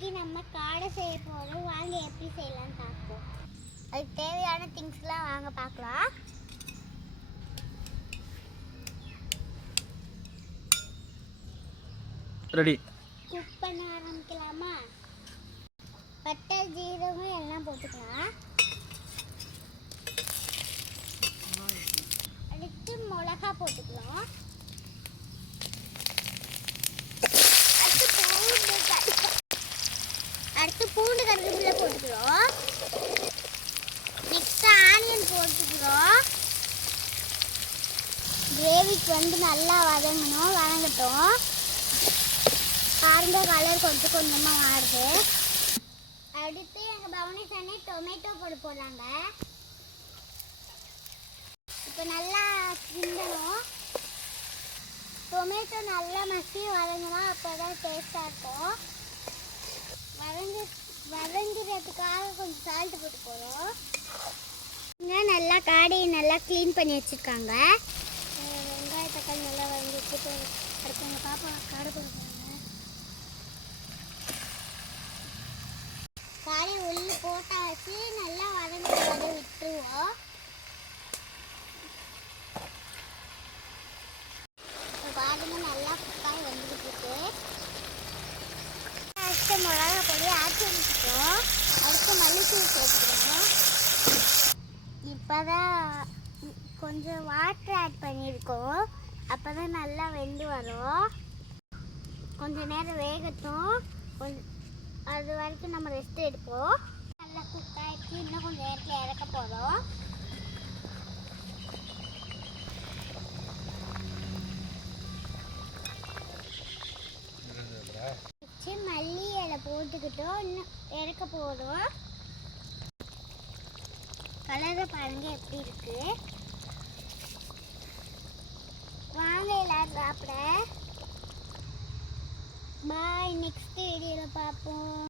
இன்னைக்கு நம்ம காடை செய்ய போகிறோம். வாங்க எப்படி செய்யலாம்னு பார்ப்போம். அதுக்கு தேவையான திங்ஸ்லாம் வாங்க பார்க்கலாம். ரெடி. குக் பண்ண ஆரம்பிக்கலாமா? பட்டை ஜீரகம் எல்லாம் போட்டுக்கலாம். அடுத்து மிளகா போட்டுக்கலாம். அடுத்து பூண்டு கருவேப்பிலை போட்டுக்கிறோம். நெக்ஸ்ட் ஆனியன் போட்டுக்கிறோம். கிரேவிக்கு நல்லா வதங்கட்டும். பாருங்க, கலர் கொஞ்சமாக மாறுது. அடுத்து எங்கள் பவுனி சனி டொமேட்டோ போடுறாங்க. இப்போ நல்லா கிண்டணும். டொமேட்டோ நல்லா மசி வதங்கணும், அப்போ தான் டேஸ்ட்டாக இருக்கும். வதங்கிறதுக்காக கொஞ்சம் சால்ட் போட்டு போகிறோம். நல்லா காடையை நல்லா க்ளீன் பண்ணி வச்சுருக்காங்க. வெங்காய தக்காளி நல்லா வதங்கிட்டு அடுத்து எங்கள் பாப்பா காடை போட போகிறாங்க. காடை உள்ளே போட்டாச்சு. நல்லா வதங்க விட்டுருவோம். பாருங்க, நல்லா குக்காய் வந்துக்கிட்டு இருக்கு. அடுத்து மிளகா பொடி ஆட் பண்ணிக்கிட்டோம். அடுத்து மல்லித்தூள் சேர்த்துக்கிறோம். இப்போ தான் கொஞ்சம் வாட்டர் ஆட் பண்ணியிருக்கோம். அப்போ தான் நல்லா வெந்து வரும். கொஞ்சம் நேரம் வேகட்டும். அது வரைக்கும் நம்ம ரெஸ்ட் எடுப்போம். நல்லா குக் ஆகிடுச்சு. இன்னும் கொஞ்சம் நேரத்தில் இறக்க போகிறோம். மல்லி இலை போட்டுக்கிட்டோம். இன்னும் இறக்க போதும். கலரை பாருங்க எப்படி இருக்கு. வாங்க எல்லாரும் சாப்பிட. பாய். நெக்ஸ்ட் வீடியோவில் பார்ப்போம்.